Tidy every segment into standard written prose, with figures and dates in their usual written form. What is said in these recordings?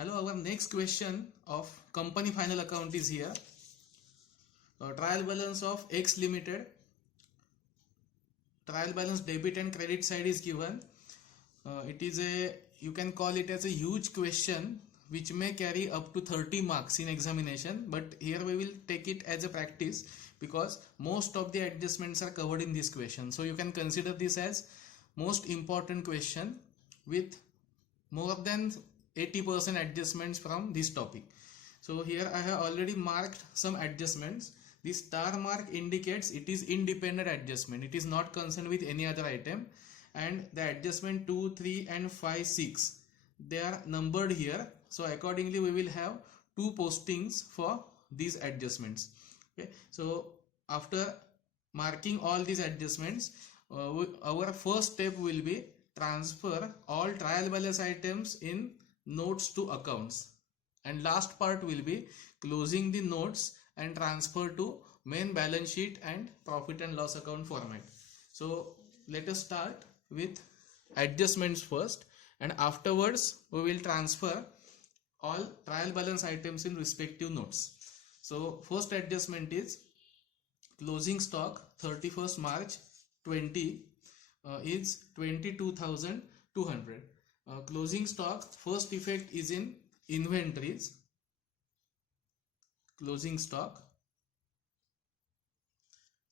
Hello, our next question of company final account is here. Trial balance of X Limited. Trial balance debit and credit side is given. It is you can call it as a huge question which may carry up to 30 marks in examination, but here we will take it as a practice because most of the adjustments are covered in this question. So you can consider this as most important question with more than 80% adjustments from this topic. So here I have already marked some adjustments. The star mark indicates it is independent adjustment. It is not concerned with any other item, and the adjustment 2, 3 and 5, 6 they are numbered here. So accordingly we will have two postings for these adjustments. Okay, so after marking all these adjustments, our first step will be transfer all trial balance items in notes to accounts, and last part will be closing the notes and transfer to main balance sheet and profit and loss account format. So let us start with adjustments first, and afterwards we will transfer all trial balance items in respective notes. So first adjustment is closing stock 31st March 20 is 22,200. Closing stock first effect is in inventories. Closing stock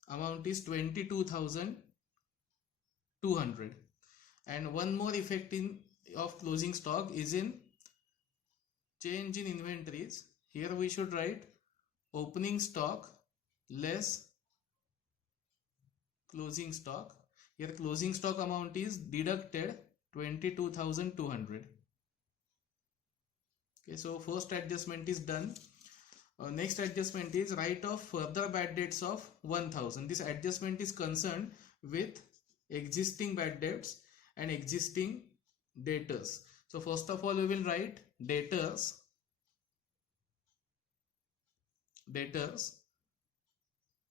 amount is 22,200, and one more effect in of closing stock is in change in inventories. Here we should write opening stock less closing stock. Here closing stock amount is deducted 22,200. Okay, so first adjustment is done. Next adjustment is write off further bad debts of 1,000. This adjustment is concerned with existing bad debts and existing debtors. So first of all we will write debtors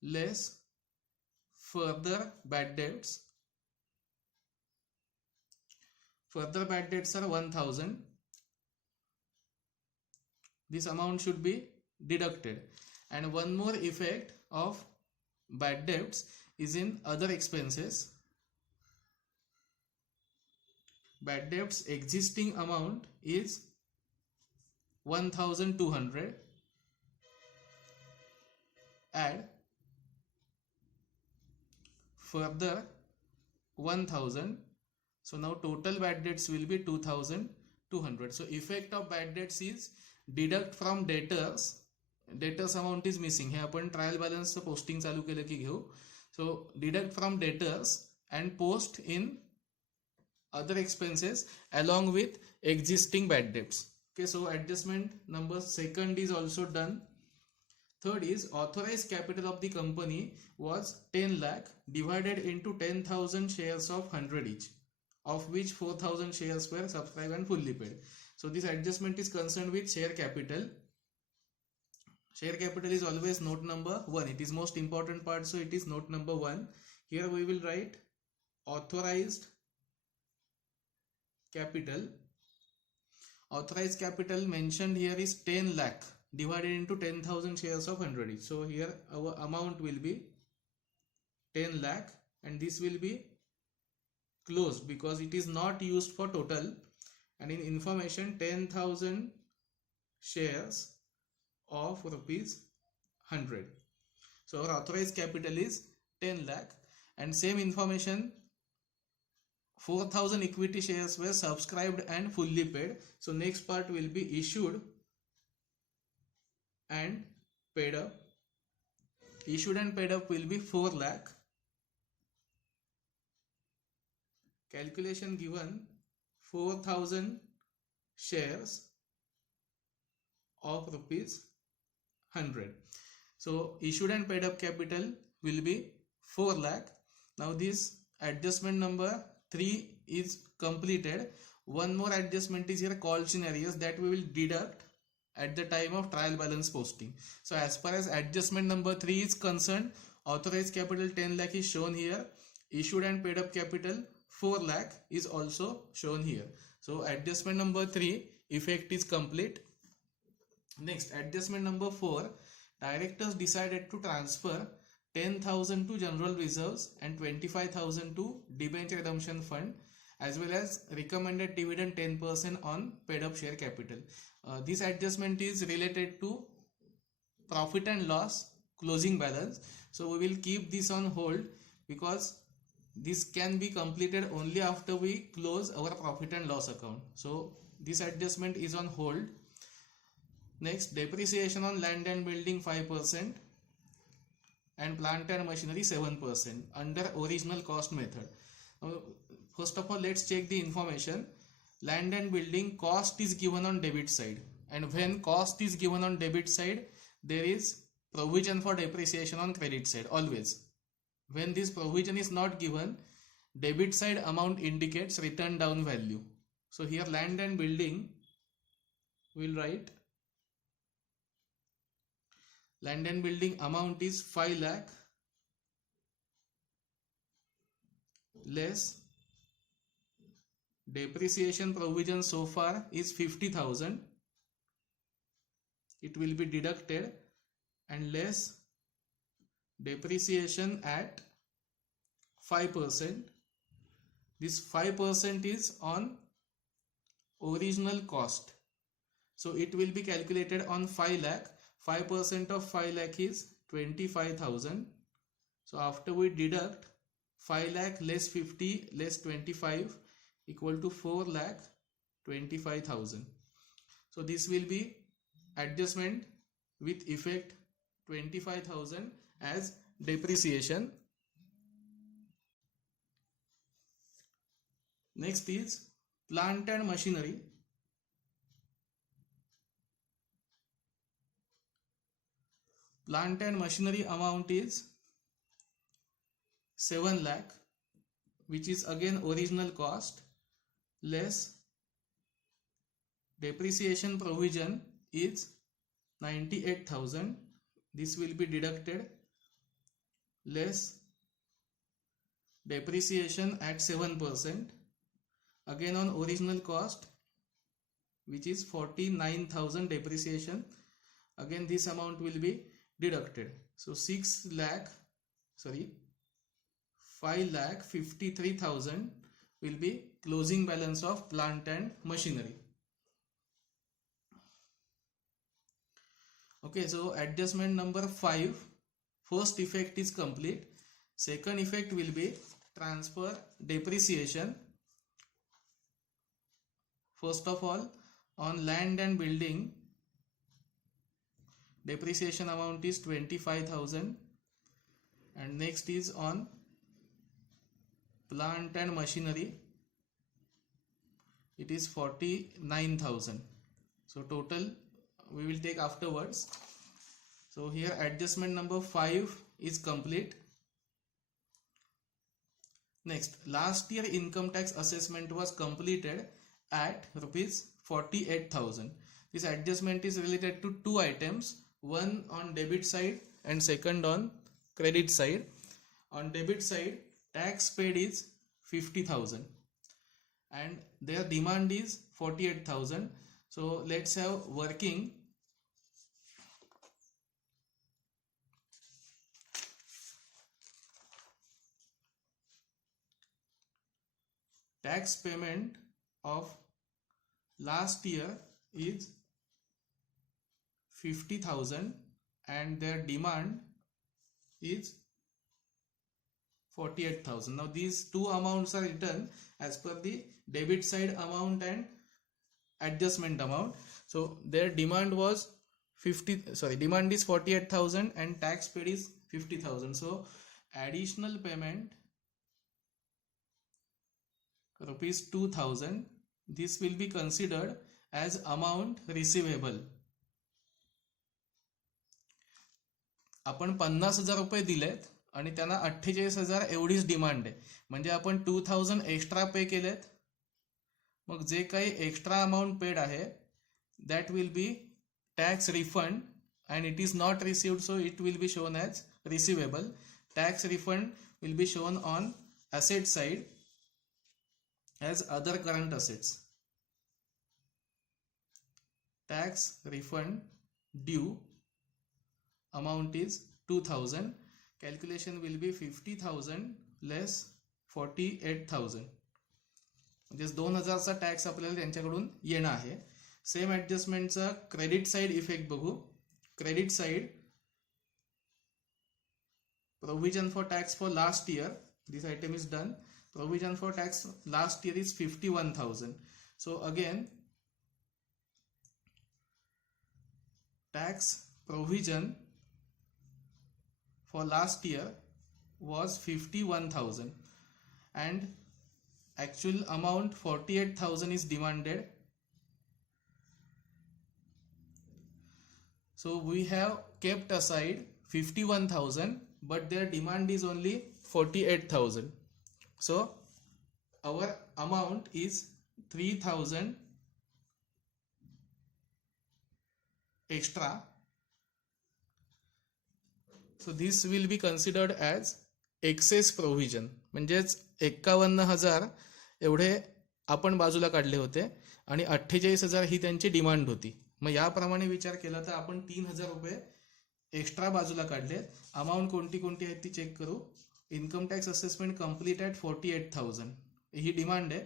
less further bad debts. Further bad debts are 1,000. This amount should be deducted, and one more effect of bad debts is in other expenses. Bad debts existing amount is 1,200. Add further 1,000. So now total bad debts will be 2,200. So effect of bad debts is deduct from debtors. Debtors amount is missing. हे आपण trial balance posting चालू केलं की घेऊ. So deduct from debtors and post in other expenses along with existing bad debts. Okay, so adjustment number second is also done. Third is authorized capital of the company was 10 lakh divided into 10,000 shares of 100 each, of which 4,000 shares were subscribed and fully paid. So this adjustment is concerned with share capital. Share capital is always note number 1. It is most important part, so it is note number 1. Here we will write authorized capital. Authorized capital mentioned here is 10 lakh divided into 10,000 shares of 100 each. So here our amount will be 10 lakh, and this will be closed because it is not used for total, and in information 10,000 shares of rupees 100. So our authorized capital is 10 lakh, and same information 4,000 equity shares were subscribed and fully paid. So next part will be issued and paid up. Issued and paid up will be 4 lakh. Calculation given 4,000 shares of rupees 100. So issued and paid up capital will be 4 lakh. Now this adjustment number 3 is completed. One more adjustment is here, call scenarios, that we will deduct at the time of trial balance posting. So as far as adjustment number 3 is concerned, authorized capital 10 lakh is shown here. Issued and paid up capital 4 lakh is also shown here. So adjustment number 3 effect is complete. Next, adjustment number 4, directors decided to transfer 10,000 to general reserves and 25,000 to debenture redemption fund, as well as recommended dividend 10% on paid up share capital. This adjustment is related to profit and loss closing balance, so we will keep this on hold because this can be completed only after we close our profit and loss account. So this adjustment is on hold. Next, depreciation on land and building 5% and plant and machinery 7% under original cost method. Now, first of all, let's check the information. Land and building cost is given on debit side, and when cost is given on debit side, there is provision for depreciation on credit side always. When this provision is not given, debit side amount indicates written down value. So here land and building, we'll write land and building amount is 5 lakh less depreciation provision so far is 50,000. It will be deducted, and less depreciation at 5%. This 5% is on original cost, so it will be calculated on 5 lakh. 5% of 5 lakh is 25,000. So after we deduct 5 lakh less 50 less 25 equal to 4 lakh 25,000. So this will be adjustment with effect 25,000 as depreciation. Next is plant and machinery. Plant and machinery amount is 7 lakh, which is again original cost, less depreciation provision is 98,000. This will be deducted, less depreciation at 7%, again on original cost, which is 49,000 depreciation. Again this amount will be deducted. So 5 lakh 53,000 will be closing balance of plant and machinery. Okay, so adjustment number 5, first effect is complete. Second effect will be transfer depreciation. First of all, on land and building, depreciation amount is 25,000, and next is on plant and machinery, it is 49,000. So total we will take afterwards. So here adjustment number 5 is complete. Next, last year income tax assessment was completed at rupees 48,000. This adjustment is related to two items, one on debit side and second on credit side. On debit side, tax paid is 50,000 and their demand is 48,000. So let's have working. Tax payment of last year is 50,000 and their demand is 48,000. Now these two amounts are written as per the debit side amount and adjustment amount. So their demand was demand is 48,000 and tax paid is 50,000. So additional payment rupees 2,000, this will be considered as amount receivable. आपण 50,000 रुपये दिलेत आणि त्यांना 48,000 एवढीच demand आहे, म्हणजे आपण 2,000 extra पे केलेत. मग जे काही एक्स्ट्रा अमाउंट पेड आहे that will be tax refund and it is not received, so it will be shown as receivable. Tax refund will be shown on asset side as other current assets. tax refund due amount is 2000. Calculation will be 50,000 less 48,000, म्हणजे 2000चा tax आपल्याला त्यांच्याकडून येणार आहे. Same ऍडजस्टमेंटचा credit side effect बघू. Credit side, provision for tax for last year, this item is done. Provision for tax last year is 51,000. So again, tax provision for last year was 51,000 and actual amount 48,000 is demanded. So we have kept aside 51,000, but their demand is only 48,000. So our amount is 3,000 extra. So this will be considered as excess provision. म्हणजेच 51,000 एवढे आपण बाजूला काढले होते आणि 48,000 ही त्यांची demand होती. मग याप्रमाणे विचार केला तर आपण 3,000 रुपये एक्स्ट्रा बाजूला काढले. अमाऊंट कोणती कोणती आहेत ती चेक करू. Income tax assessment complete at 48,000 he demand आहे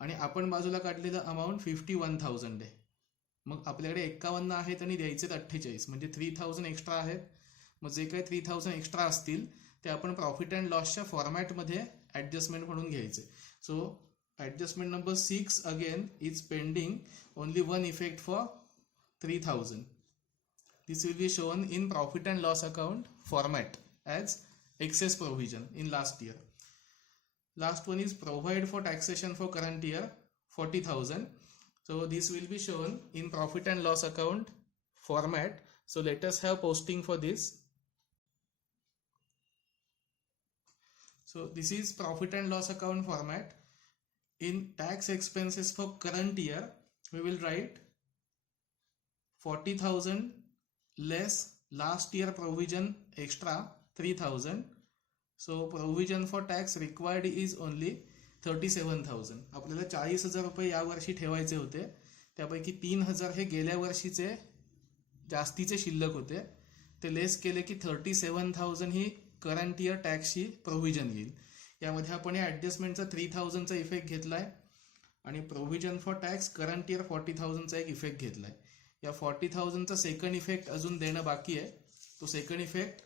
आणि आपण बाजूला काढलेलं अमाऊंट 51,000 आहे. मग आपल्याकडे 51 आहेत आणि द्यायचे 48, म्हणजे 3,000 एक्स्ट्रा आहेत. मग जे काही 3,000 एक्स्ट्रा असतील ते आपण प्रॉफिट अँड लॉसच्या फॉर्मॅटमध्ये ॲडजस्टमेंट म्हणून घ्यायचे. So adjustment number 6 again is pending. Only one effect for 3,000. This will be shown in profit and loss account format as excess provision in last year. Last one is provide for taxation for current year 40,000. So this will be shown in profit and loss account format. So let us have posting for this. So this is profit and loss account format. In tax expenses for current year, we will write 40,000 less last year provision extra 3,000. So provision for tax required is only 37,000. आपल्याला 40,000 रुपये या वर्षी ठेवायचे होते, त्यापैकी 3,000 हे गेल्या वर्षीचे जास्तीचे शिल्लक होते. ते लेस केले की 37,000 ही करंट इयर टॅक्सची प्रोव्हिजन येईल. यामध्ये आपण या ॲडजस्टमेंटचा 3,000चा इफेक्ट घेतलाय आणि provision for tax current year 40,000चा एक इफेक्ट घेतलाय. या 40,000चा सेकंड इफेक्ट अजून देणं बाकी आहे. तो second effect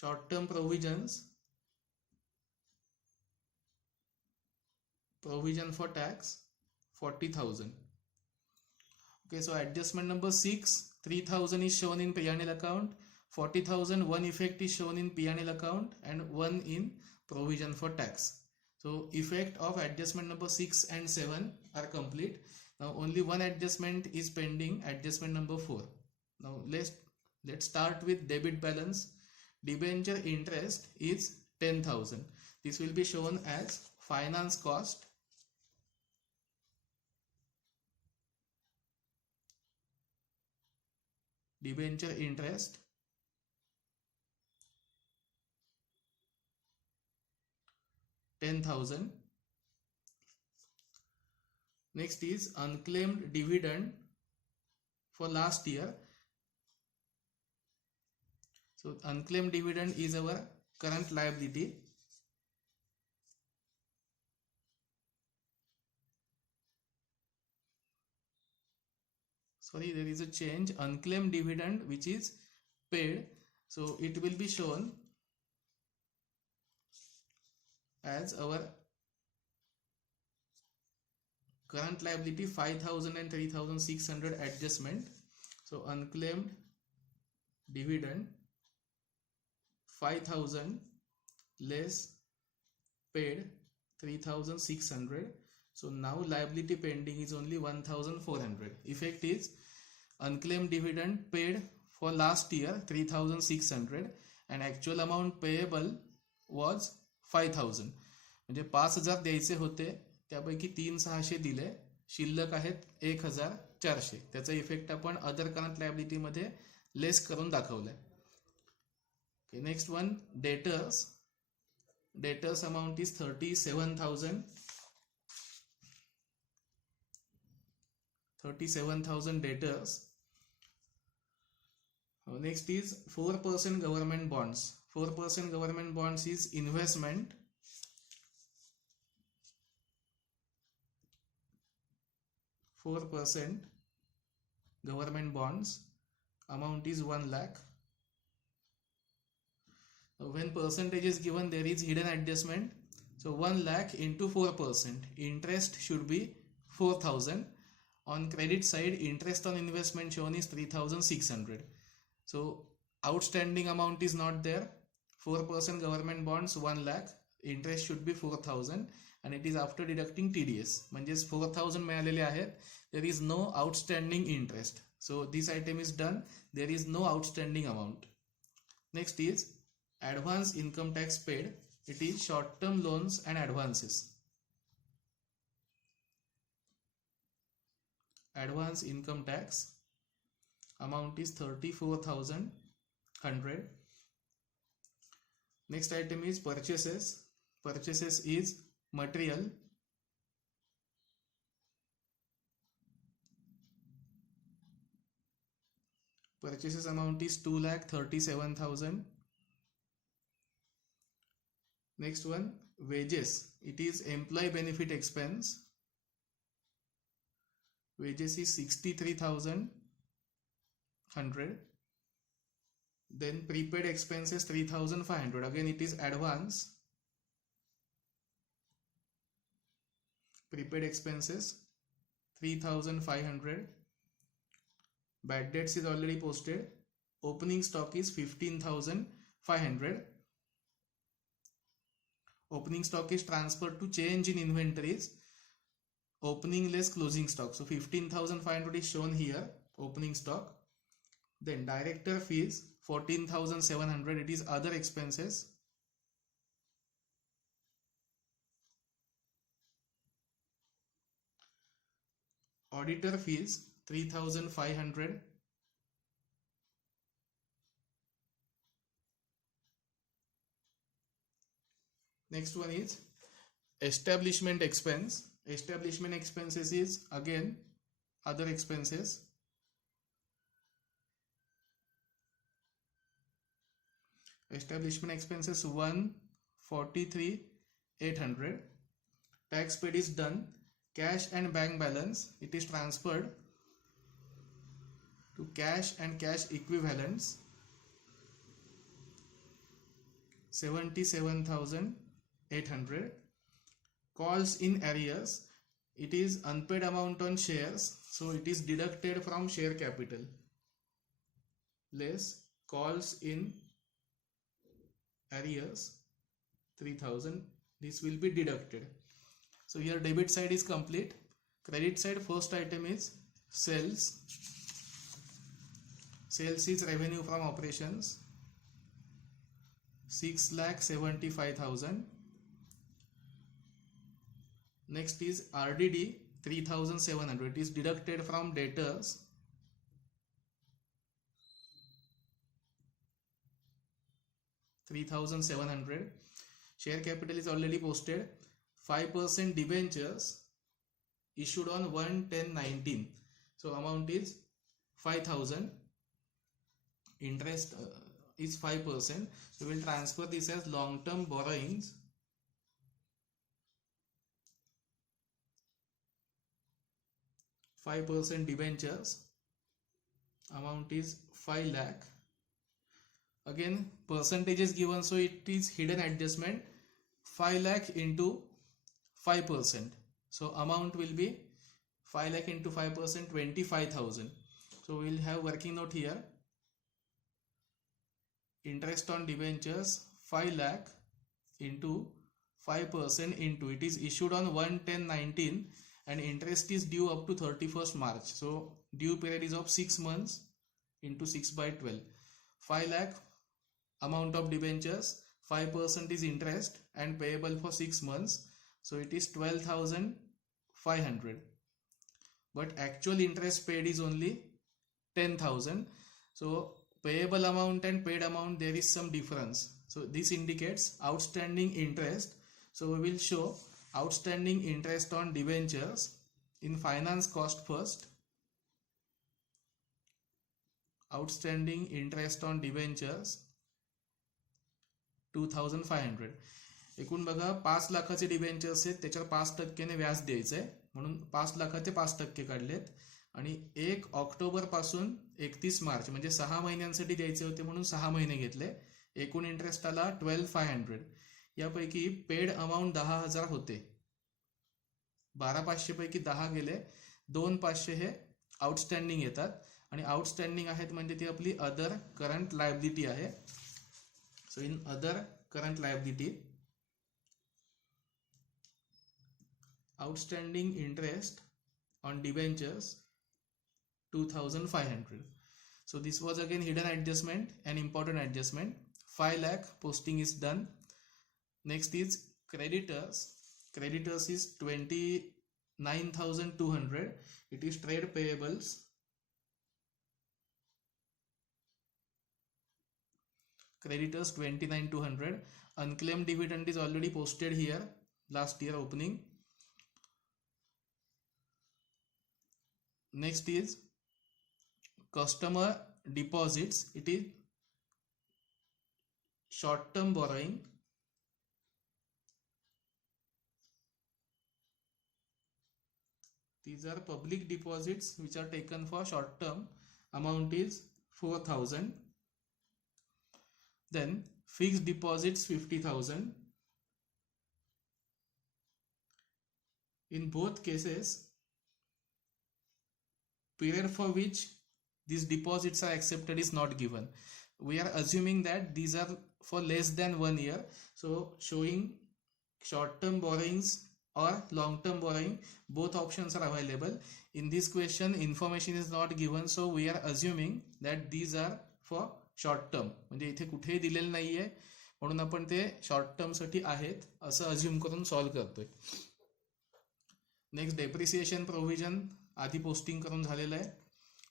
short term provisions, provision for tax 40,000. Okay, so adjustment number 6, 3,000 is shown in P&L account, 40,000 one effect is shown in P&L account and one in provision for tax. So effect of adjustment number 6 and 7 are complete. Now only one adjustment is pending, adjustment number 4. Now let's start with debit balance. Debenture interest is 10,000. This will be shown as finance cost. Debenture interest, $10,000. Next is unclaimed dividend for last year. So unclaimed dividend is our current liability. Sorry, there is a change. Unclaimed dividend which is paid, so it will be shown as our current liability 5,000 and 3,600 adjustment. So unclaimed dividend 5,000 less paid 3,600. So now liability pending is only 1,400. Effect is unclaimed dividend paid for last year 3,600 and actual amount payable was 5,000. म्हणजे 5,000 द्यायचे होते, त्यापैकी 3,600 दिले, शिल्लक आहेत 1,400. त्याचा effect आपण other current liability मध्ये लेस करून दाखवलाय. Next one debtors. debtors amount is 37,000. 37,000 debtors. Next is 4% government bonds. 4% government bonds is investment. 4% government bonds amount is 1 lakh. When percentage is given, there is hidden adjustment. So 1 lakh into 4%. Interest should be 4,000. On credit side, interest on investment shown is 3,600. So outstanding amount is not there. 4% government bonds 1 lakh. Interest should be 4,000 and it is after deducting TDS. म्हणजेच 4,000 मिळालेले आहेत. There is no outstanding interest. So this item is done. There is no outstanding amount. Next is advance income tax paid. It is short-term loans and advances. Advance income tax amount is 34,100. Next item is purchases. Purchases is material. Purchases amount is 2,37,000. Next one, wages. It is employee benefit expense. Wages is 63,100. Then prepaid expenses 3,500. Again it is advance. Prepaid expenses 3,500. Bad debts is already posted. Opening stock is 15,500. Opening stock is transferred to change in inventories. Opening less closing stock. So 15,500 is shown here. Opening stock. Then director fees 14,700. It is other expenses. Auditor fees 3,500. Next one is establishment expense. Establishment expenses is again other expenses. Establishment expenses 143,800. Tax paid is done. Cash and bank balance, it is transferred to cash and cash equivalents 77,800. Calls in arrears, it is unpaid amount on shares, so it is deducted from share capital. Less calls in arrears 3,000. This will be deducted. So here debit side is complete. Credit side, first item is sales. Sales is revenue from operations 6,75,000. Next is RDD 3,700. It is deducted from debtors. $3,700. Share capital is already posted. 5% debentures issued on 1/10/19. So amount is 5,000. Interest is 5%. So we will transfer this as long-term borrowings. %5 debentures. Amount is 5 lakh. Again percentage is given, so it is hidden adjustment. 5 lakh into 5%. So amount will be 5 lakh into 5%, 25,000. So we will have working note here. Interest on debentures 5 lakh into 5% into, it is issued on 1/10/19 and interest is due up to 31st March. So due period is of 6 months into 6/12. 5 lakh amount of debentures, 5% is interest and payable for 6 months. So it is 12,500. But actual interest paid is only 10,000. So payable amount and paid amount, there is some difference. So this indicates outstanding interest. So we will show outstanding interest on debentures in finance cost first. Outstanding interest on debentures 2500. एकूण बघा 5 लाखाचे debentures आहेत, त्याच्यावर 5% व्याज द्यायचंय म्हणून 5 लाखाचे 5% काढलेत आणि 1 ऑक्टोबर पासून 31 मार्च म्हणजे 6 महिन्यांसाठी द्यायचे होते म्हणून 6 महिने घेतले. एकूण इंटरेस्ट आला 12500. यापैकी पेड अमाऊंट 10,000 होते. 12,500 पैकी 10 गेले, 2,500 हे आउटस्टँडिंग येतात आणि आउटस्टँडिंग आहेत म्हणजे ती आपली अदर करंट लायबिलिटी आहे. So in other current liability outstanding interest on debentures 2500. So this was again hidden adjustment, an important adjustment. 5 lakh posting is done. Next is creditors. Creditors is 29,200. It is trade payables. Creditors 29,200. Unclaimed dividend is already posted here, last year opening. Next is customer deposits. It is short term borrowing. These are public deposits which are taken for short term. Amount is 4,000. Then fixed deposits 50,000. In both cases, period for which these deposits are accepted is not given. We are assuming that these are for less than 1 year. So showing short term borrowings or long term borrowing, both options are available. In this question information is not given, so we are assuming that these are for short term. म्हणजे इथे कुठेही दिलेलं नाहीये म्हणून आपण ते short term साठी आहेत असं अज्युम करून सॉल्व्ह करतोय. नेक्स्ट डेप्रिसिएशन प्रोव्हिजन आधी पोस्टिंग करून झालेलं आहे.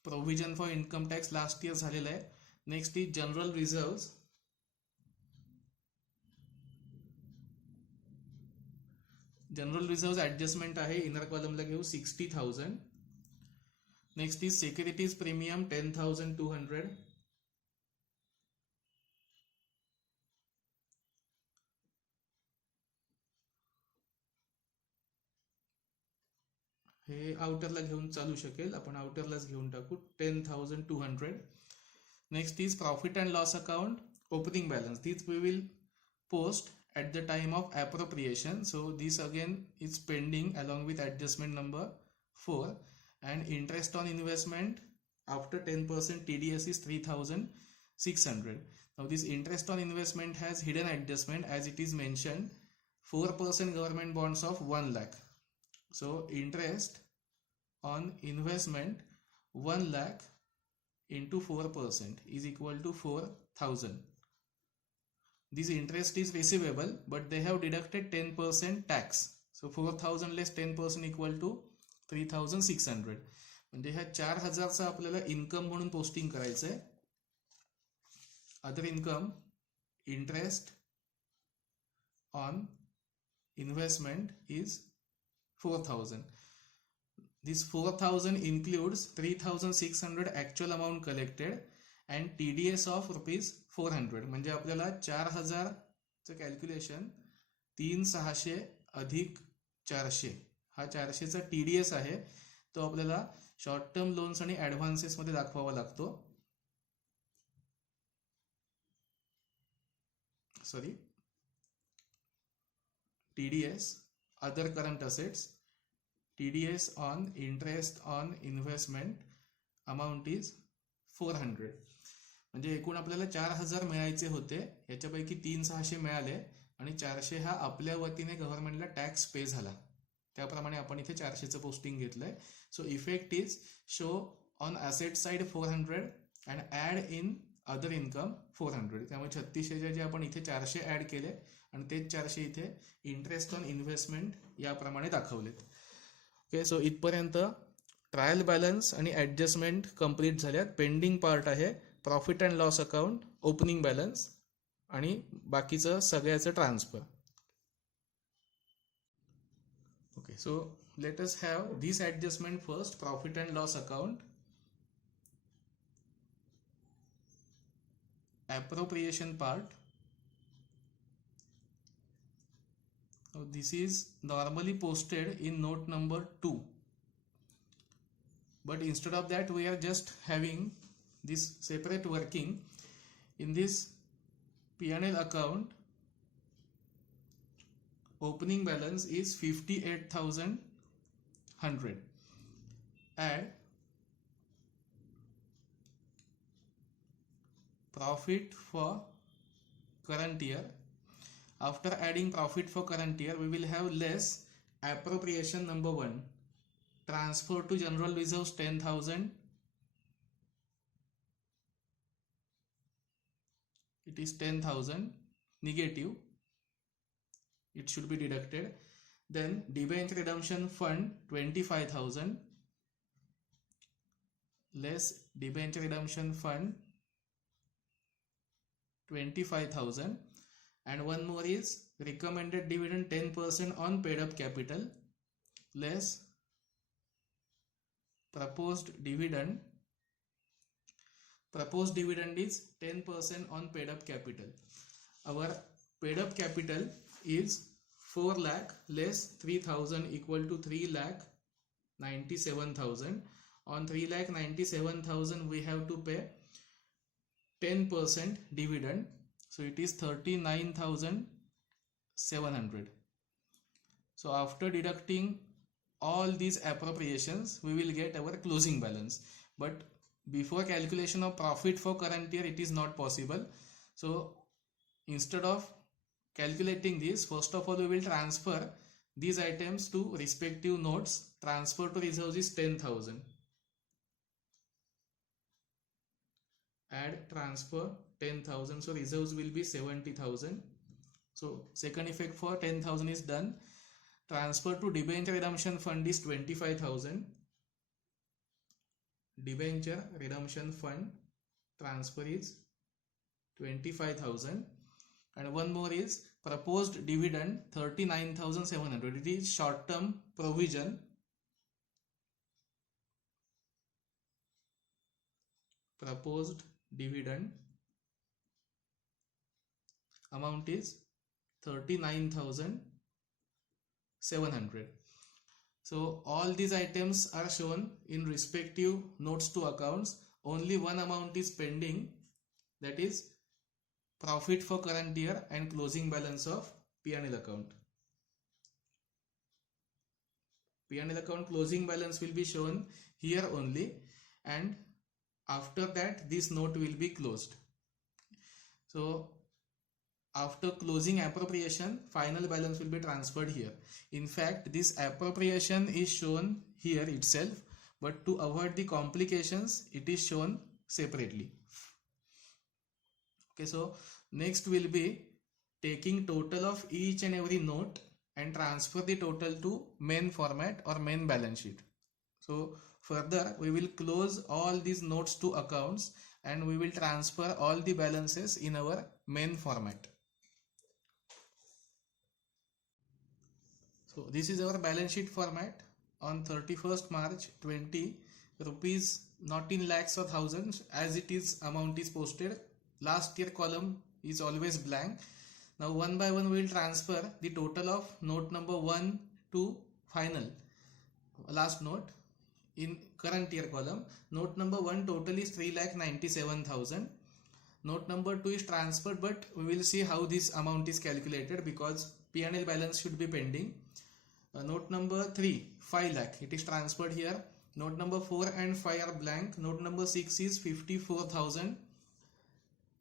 Provision for income tax last year झालेलं आहे. Next is general reserves. General reserves adjustment आहे, इनर कॉलमला घेऊ 60,000. Next is securities premium 10,200. हे आउटरला घेऊन चालू शकेल, आपण आउटरलाच घेऊन टाकू 10,200. Next is profit and loss account opening balance. This we will post at the time of appropriation. So this again is pending along with adjustment number 4. And interest on investment after 10% TDS is 3,600. Now this interest on investment has hidden adjustment as it is mentioned 4% government bonds of 1 lakh. So interest on investment 1 lakh into 4% is equal to 4,000. This interest is receivable, but they have deducted 10% tax. So 4,000 less 10% equal to 3,600. म्हणजे ह्या 4,000चा आपल्याला income म्हणून posting करायचंय. Other income interest on investment is 4,000. This 4,000 includes 3,600 actual amount collected and TDS of rupees 400. म्हणजे आपल्याला 4,000 चं calculation 3,600 अधिक 400 हा 400चा TDS आहे, तो आपल्याला शॉर्ट टर्म लोन्स आणि ऍडव्हान्सेस मध्ये दाखवावा लागतो. Sorry, TDS other current assets, TDS on interest on investment amount is 400. म्हणजे एकूण आपल्याला 4,000 मिळायचे होते, याच्यापैकी 3,600 मिळाले आणि 400 हा आपल्या वतीने गव्हर्नमेंटला टॅक्स पे झाला, त्याप्रमाणे आपण इथे 400चं पोस्टिंग घेतलंय. So effect is show on asset side 400 and add in other income 400. त्यामुळे 3600 जे आपण इथे 400 ऍड केले आणि तेच 400 इथे इंटरेस्ट ऑन इन्व्हेस्टमेंट याप्रमाणे दाखवलेत. ओके, सो इथपर्यंत ट्रायल बॅलन्स आणि ऍडजस्टमेंट कंप्लीट झाल्यात. पेंडिंग पार्ट आहे profit and loss account opening balance. आणि बाकीचं सगळ्याचं transfer. Okay, so let us have this adjustment first. Profit and loss account, appropriation part. So this is normally posted in note number 2, but instead of that we are just having this separate working. In this P&L account, opening balance is 58,100. Add profit for current year. After adding profit for current year, we will have less appropriation number 1. Transfer to general reserves 10,000. It is 10,000 negative. It should be deducted. Then debenture redemption fund 25,000 less debenture redemption fund 25,000, and one more is recommended dividend 10% on paid up capital less proposed dividend. Proposed dividend is 10% on paid up capital. Our paid up capital is 4 lakh less 3,000 equal to 3,97,000. On 3,97,000 we have to pay 10% dividend, so it is 39,700. So after deducting all these appropriations, we will get our closing balance. But before calculation of profit for current year, it is not possible. So instead of calculating this, first of all we will transfer these items to respective notes. Transfer to reserves is 10,000. Add transfer 10,000, so reserves will be 70,000. So second effect for 10,000 is done. Transfer to debenture redemption fund is 25,000. Debenture redemption fund transfer is 25,000, and one more is proposed dividend 39,700. It is short term provision. Proposed dividend amount is 39,700. So all these items are shown in respective notes to accounts. Only one amount is pending, that is profit for current year and closing balance of P&L account. P&L account closing balance will be shown here only, and after that this note will be closed. So after closing appropriation, final balance will be transferred here. In fact, this appropriation is shown here itself, but to avoid the complications, it is shown separately. Okay, so next will be taking total of each and every note and transfer the total to main format or main balance sheet. So further we will close all these notes to accounts and we will transfer all the balances in our main format. So this is our balance sheet format on 31st March 20, rupees not in lakhs or thousands as it is amount is posted. Last year column is always blank. Now one by one we will transfer the total of note number 1 to final last note in current year column. Note number 1 total is 3,97,000. Note number 2 is transferred, but we will see how this amount is calculated because P&L balance should be pending. Note number 3, 5 lakh, it is transferred here. Note number 4 and 5 are blank. Note number 6 is 54,000.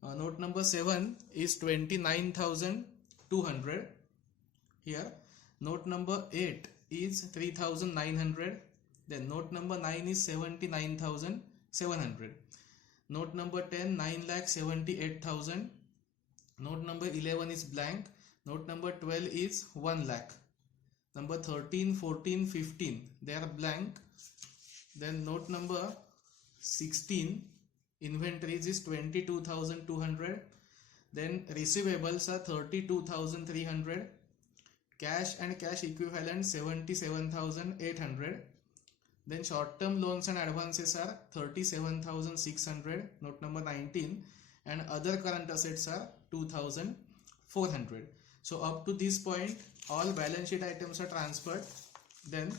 Note number 7 is 29,200 here. Note number 8 is 3,900. Then note number 9 is 79,700. Note number 10, 9,78,000. Note number 11 is blank. Note number 12 is 1 lakh. Number 13, 14, 15, they are blank. Then note number 16, inventories is 22,200. Then receivables are 32,300. Cash and cash equivalent 77,800. Then short-term loans and advances are 37,600, note number 19, and other current assets are 2,400. So up to this point, all balance sheet items are transferred. Then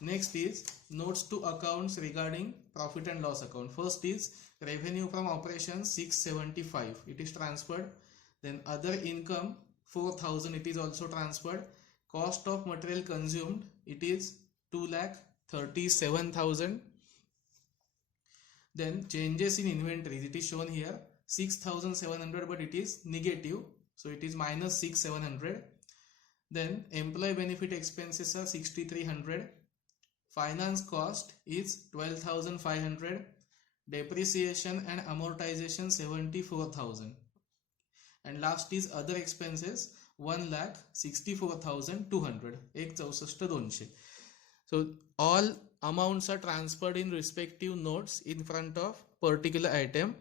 next is notes to accounts regarding profit and loss account. First is revenue from operations 675, it is transferred. Then other income 4,000, it is also transferred. Cost of material consumed, it is 2,37,000. Then changes in inventories, it is shown here 6,700, but it is negative, so it is minus 6,700. Then employee benefit expenses are 6,300. Finance cost is 12,500. Depreciation and amortization 74,000. And last is other expenses 1,64,200, 1,64,200. So all amounts are transferred in respective notes in front of particular item.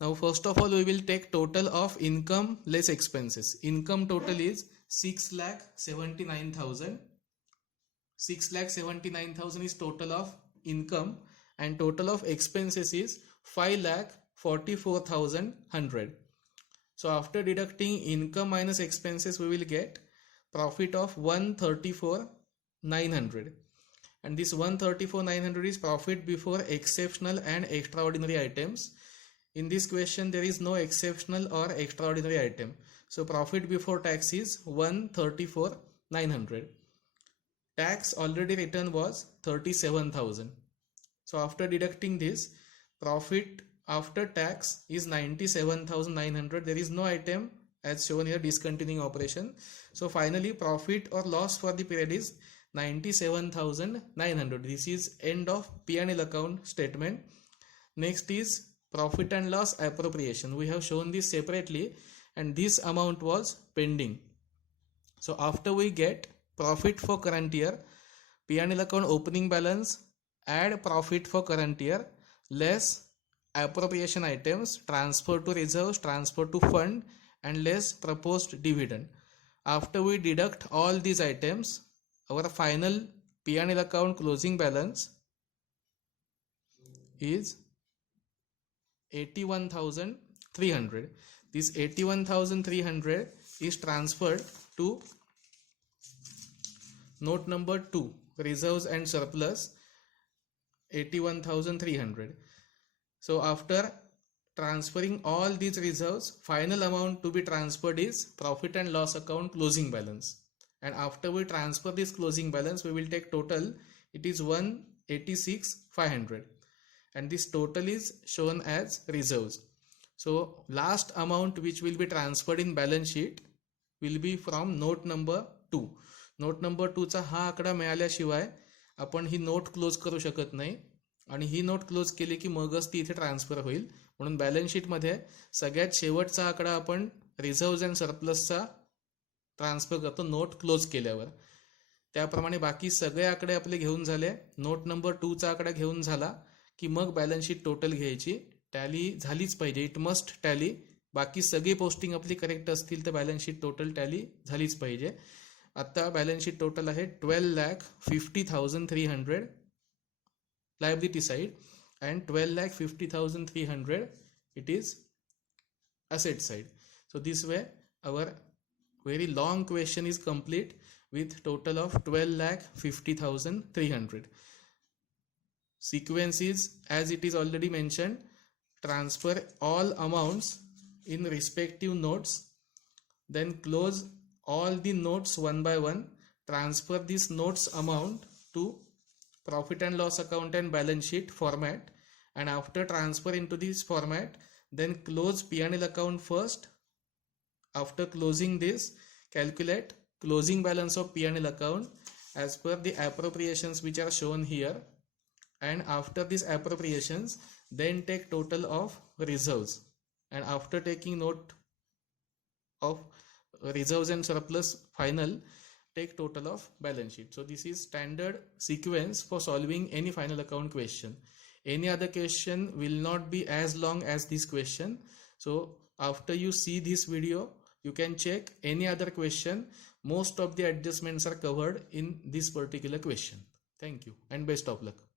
Now first of all we will take total of income less expenses. Income total is 6,79,000. 6,79,000 is total of income, and total of expenses is 5,44,100. So after deducting income minus expenses, we will get profit of 134,900. And this 134,900 is profit before exceptional and extraordinary items. In this question, there is no exceptional or extraordinary item. So profit before tax is 134,900. Tax already written was 37,000. So after deducting this, profit after tax is 97,900. There is no item as shown here discontinuing operation. So finally profit or loss for the period is 97,900. This is end of P&L account statement. Next is profit and loss appropriation. We have shown this separately, and this amount was pending. So after we get profit for current year, P&L account opening balance, add profit for current year less appropriation items, transfer to reserves, transfer to fund, and less proposed dividend. After we deduct all these items, our final P&L account closing balance is 81,300. This 81,300 is transferred to note number 2, reserves and surplus, 81,300. So after transferring all these reserves, final amount to be transferred is profit and loss account closing balance. And after we transfer this closing balance, we will take total. It is 186,500. And this total is shown as reserves. So last amount which will be transferred in balance sheet will be from note number 2. Note number 2 चा हा आकडा मिळाल्याशिवाय आपण ही note close करू शकत नाही, आणि ही note close केली की मगच ती इथे ट्रान्सफर होईल. म्हणून बॅलन्स शीट मध्ये सगळ्यात शेवटचा आकडा आपण रिझर्व्ह अँड सरप्लसचा ट्रान्सफर करतो नोट क्लोज केल्यावर. त्याप्रमाणे बाकी सगळे आकडे आपले घेऊन झाले. नोट नंबर 2 चा आकडा घेऊन झाला की मग बॅलन्स शीट टोटल घ्यायची. टॅली झालीच पाहिजे, इट मस्ट टॅली. बाकी सगळी पोस्टिंग आपली करेक्ट असतील तर बॅलन्स शीट टोटल टॅली झालीच पाहिजे. आता बॅलन्स शीट टोटल आहे 12,50,300 liability side and 12,50,300 it is asset side. So this way our very long question is complete with total of 12,50,300. Sequence is as it is already mentioned, transfer all amounts in respective notes, then close all the notes one by one, transfer this notes amount to profit and loss account and balance sheet format, and after transfer into this format, then close P&L account first. After closing this, calculate closing balance of P&L account as per the appropriations which are shown here, and after these appropriations then take total of reserves, and after taking note of reserves and surplus final, take total of balance sheet. So this is standard sequence for solving any final account question. Any other question will not be as long as this question. So after you see this video, you can check any other question. Most of the adjustments are covered in this particular question. Thank you and best of luck.